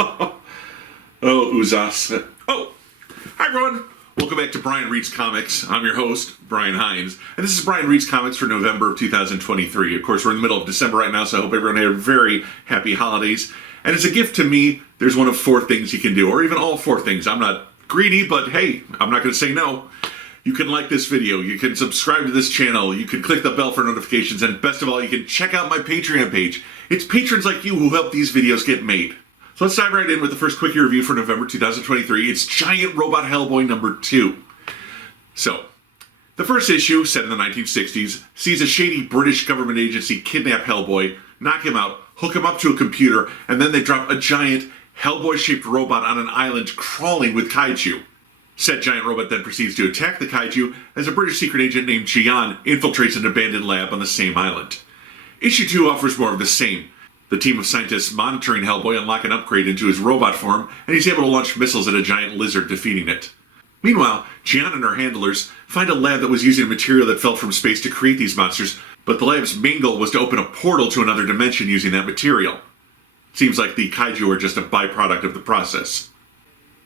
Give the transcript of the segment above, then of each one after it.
Oh, Uzas. Oh, hi everyone. Welcome back to Brian Reads Comics. I'm your host, Bran Heinz, and this is Brian Reads Comics for November of 2023. Of course, we're in the middle of December right now, so I hope everyone had very happy holidays. And as a gift to me, there's one of 4 things you can do, or even all 4 things. I'm not greedy, but hey, I'm not going to say no. You can like this video, you can subscribe to this channel, you can click the bell for notifications, and best of all, you can check out my Patreon page. It's patrons like you who help these videos get made. So let's dive right in with the first quickie review for November 2023. It's Giant Robot Hellboy number 2. So, the first issue, set in the 1960s, sees a shady British government agency kidnap Hellboy, knock him out, hook him up to a computer, and then they drop a giant Hellboy-shaped robot on an island crawling with kaiju. Said giant robot then proceeds to attack the kaiju as a British secret agent named Gian infiltrates an abandoned lab on the same island. Issue 2 offers more of the same. The team of scientists monitoring Hellboy unlock an upgrade into his robot form, and he's able to launch missiles at a giant lizard, defeating it. Meanwhile, Gian and her handlers find a lab that was using a material that fell from space to create these monsters, but the lab's main goal was to open a portal to another dimension using that material. Seems like the kaiju are just a byproduct of the process.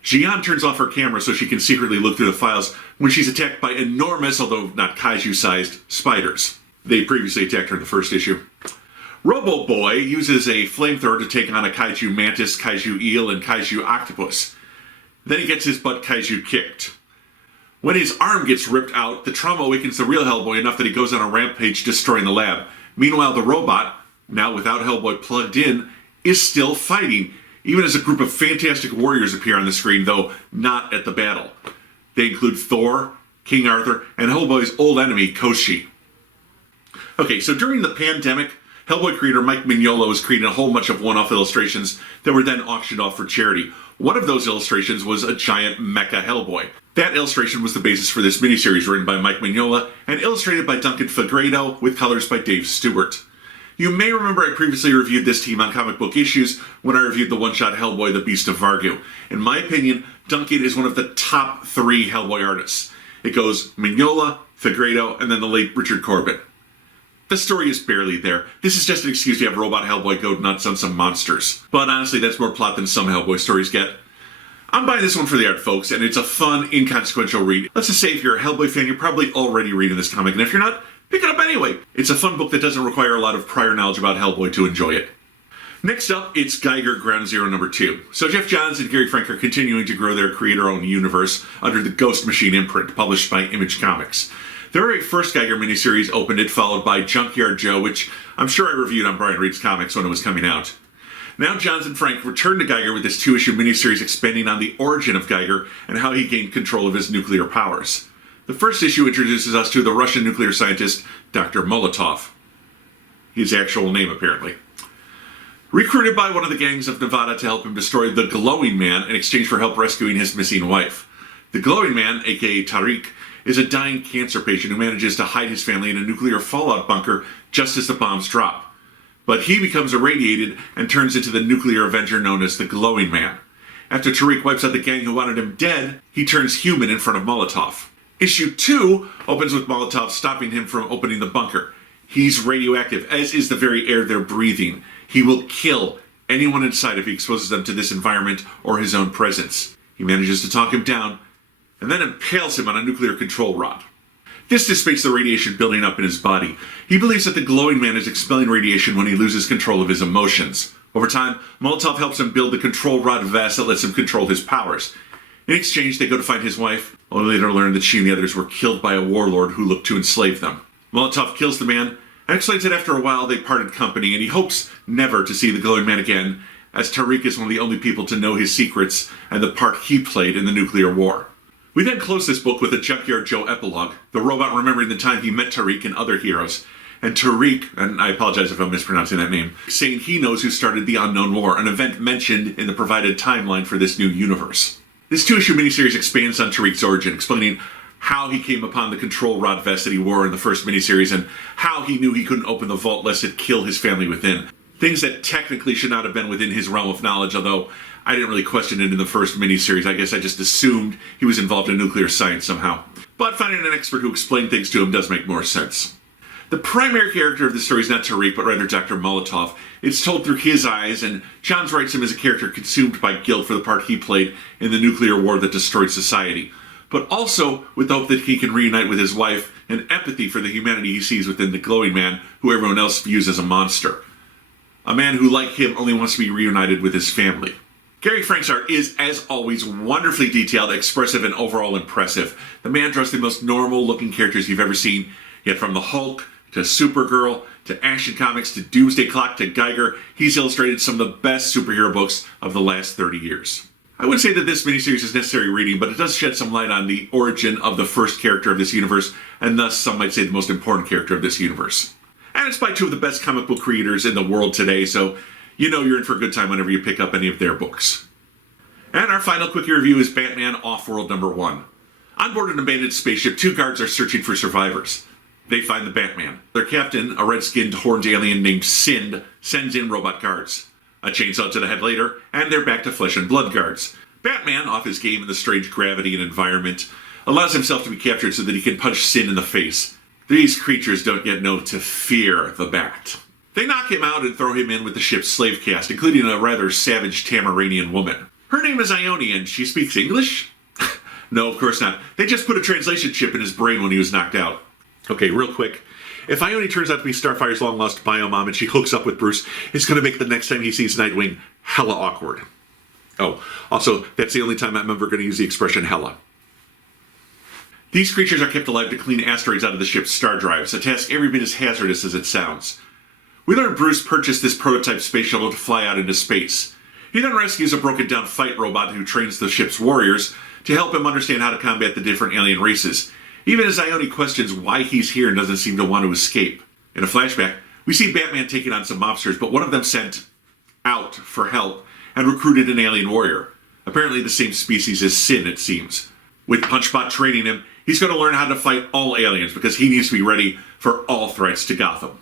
Gian turns off her camera so she can secretly look through the files when she's attacked by enormous, although not kaiju-sized, spiders. They previously attacked her in the first issue. Robo Boy uses a flamethrower to take on a kaiju mantis, kaiju eel, and kaiju octopus. Then he gets his butt kaiju kicked. When his arm gets ripped out, the trauma awakens the real Hellboy enough that he goes on a rampage destroying the lab. Meanwhile, the robot, now without Hellboy plugged in, is still fighting, even as a group of fantastic warriors appear on the screen, though not at the battle. They include Thor, King Arthur, and Hellboy's old enemy, Koshi. Okay, so during the pandemic, Hellboy creator Mike Mignola was creating a whole bunch of one-off illustrations that were then auctioned off for charity. One of those illustrations was a giant mecha Hellboy. That illustration was the basis for this miniseries written by Mike Mignola and illustrated by Duncan Fegredo with colors by Dave Stewart. You may remember I previously reviewed this team on Comic Book Issues when I reviewed the one-shot Hellboy, the Beast of Vargu. In my opinion, Duncan is one of the top 3 Hellboy artists. It goes Mignola, Fegredo, and then the late Richard Corbett. The story is barely there. This is just an excuse to have Robot Hellboy go nuts on some monsters. But honestly, that's more plot than some Hellboy stories get. I'm buying this one for the art, folks, and it's a fun, inconsequential read. Let's just say if you're a Hellboy fan, you're probably already reading this comic, and if you're not, pick it up anyway. It's a fun book that doesn't require a lot of prior knowledge about Hellboy to enjoy it. Next up, it's Geiger Ground Zero number 2. So Jeff Johns and Gary Frank are continuing to grow their creator-owned universe under the Ghost Machine imprint, published by Image Comics. Their very first Geiger miniseries opened it, followed by Junkyard Joe, which I'm sure I reviewed on Brian Reads Comics when it was coming out. Now Johns and Frank return to Geiger with this 2-issue miniseries expanding on the origin of Geiger and how he gained control of his nuclear powers. The first issue introduces us to the Russian nuclear scientist, Dr. Molotov. His actual name, apparently. Recruited by one of the gangs of Nevada to help him destroy the Glowing Man in exchange for help rescuing his missing wife. The Glowing Man, aka Tariq, is a dying cancer patient who manages to hide his family in a nuclear fallout bunker just as the bombs drop. But he becomes irradiated and turns into the nuclear avenger known as the Glowing Man. After Tariq wipes out the gang who wanted him dead, he turns human in front of Molotov. Issue 2 opens with Molotov stopping him from opening the bunker. He's radioactive, as is the very air they're breathing. He will kill anyone inside if he exposes them to this environment or his own presence. He manages to talk him down, and then impales him on a nuclear control rod. This dissipates the radiation building up in his body. He believes that the Glowing Man is expelling radiation when he loses control of his emotions. Over time, Molotov helps him build the control rod vest that lets him control his powers. In exchange, they go to find his wife, only later learn that she and the others were killed by a warlord who looked to enslave them. Molotov kills the man, and explains that after a while they parted company, and he hopes never to see the Glowing Man again, as Tariq is one of the only people to know his secrets and the part he played in the nuclear war. We then close this book with a Junkyard Joe epilogue, the robot remembering the time he met Tariq and other heroes. And Tariq, and I apologize if I'm mispronouncing that name, saying he knows who started the Unknown War, an event mentioned in the provided timeline for this new universe. This 2-issue miniseries expands on Tariq's origin, explaining how he came upon the control rod vest that he wore in the first miniseries and how he knew he couldn't open the vault lest it kill his family within. Things that technically should not have been within his realm of knowledge, although I didn't really question it in the first miniseries. I guess I just assumed he was involved in nuclear science somehow. But finding an expert who explained things to him does make more sense. The primary character of the story is not Tariq, but rather Dr. Molotov. It's told through his eyes, and Johns writes him as a character consumed by guilt for the part he played in the nuclear war that destroyed society, but also with the hope that he can reunite with his wife and empathy for the humanity he sees within the glowing man who everyone else views as a monster. A man who, like him, only wants to be reunited with his family. Gary Frank's art is, as always, wonderfully detailed, expressive, and overall impressive. The man draws the most normal-looking characters you've ever seen, yet from the Hulk to Supergirl, to Action Comics, to Doomsday Clock, to Geiger, he's illustrated some of the best superhero books of the last 30 years. I wouldn't say that this miniseries is necessary reading, but it does shed some light on the origin of the first character of this universe, and thus some might say the most important character of this universe. And it's by two of the best comic book creators in the world today, so you know you're in for a good time whenever you pick up any of their books. And our final quickie review is Batman Off-World #1. On board an abandoned spaceship, two guards are searching for survivors. They find the Batman. Their captain, a red-skinned horned alien named Sind, sends in robot guards. A chainsaw to the head later, and they're back to flesh and blood guards. Batman, off his game in the strange gravity and environment, allows himself to be captured so that he can punch Sin in the face. These creatures don't yet know to fear the Bat. They knock him out and throw him in with the ship's slave caste, including a rather savage Tamaranian woman. Her name is Ione, and she speaks English? No, of course not. They just put a translation chip in his brain when he was knocked out. Okay, real quick. If Ione turns out to be Starfire's long-lost bio-mom and she hooks up with Bruce, it's going to make the next time he sees Nightwing hella awkward. Oh, also, that's the only time I'm ever going to use the expression hella. These creatures are kept alive to clean asteroids out of the ship's star drives, a task every bit as hazardous as it sounds. We learn Bruce purchased this prototype space shuttle to fly out into space. He then rescues a broken-down fight robot who trains the ship's warriors to help him understand how to combat the different alien races, even as Ione questions why he's here and doesn't seem to want to escape. In a flashback, we see Batman taking on some mobsters, but one of them sent out for help and recruited an alien warrior. Apparently the same species as Sin, it seems. With Punchbot training him, he's going to learn how to fight all aliens because he needs to be ready for all threats to Gotham.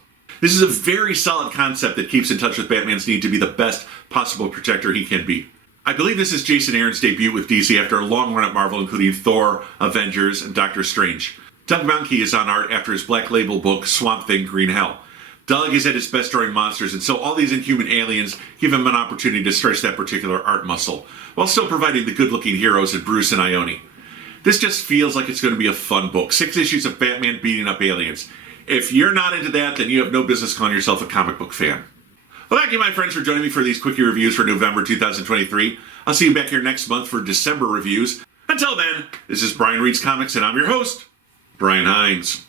This is a very solid concept that keeps in touch with Batman's need to be the best possible protector he can be. I believe this is Jason Aaron's debut with DC after a long run at Marvel, including Thor, Avengers, and Doctor Strange. Doug Mahnke is on art after his Black Label book, Swamp Thing: Green Hell. Doug is at his best drawing monsters, and so all these inhuman aliens give him an opportunity to stretch that particular art muscle, while still providing the good-looking heroes in Bruce and Ione. This just feels like it's going to be a fun book. 6 issues of Batman beating up aliens. If you're not into that, then you have no business calling yourself a comic book fan. Well, thank you, my friends, for joining me for these quickie reviews for November 2023. I'll see you back here next month for December reviews. Until then, this is Brian Reads Comics, and I'm your host, Bran Heinz.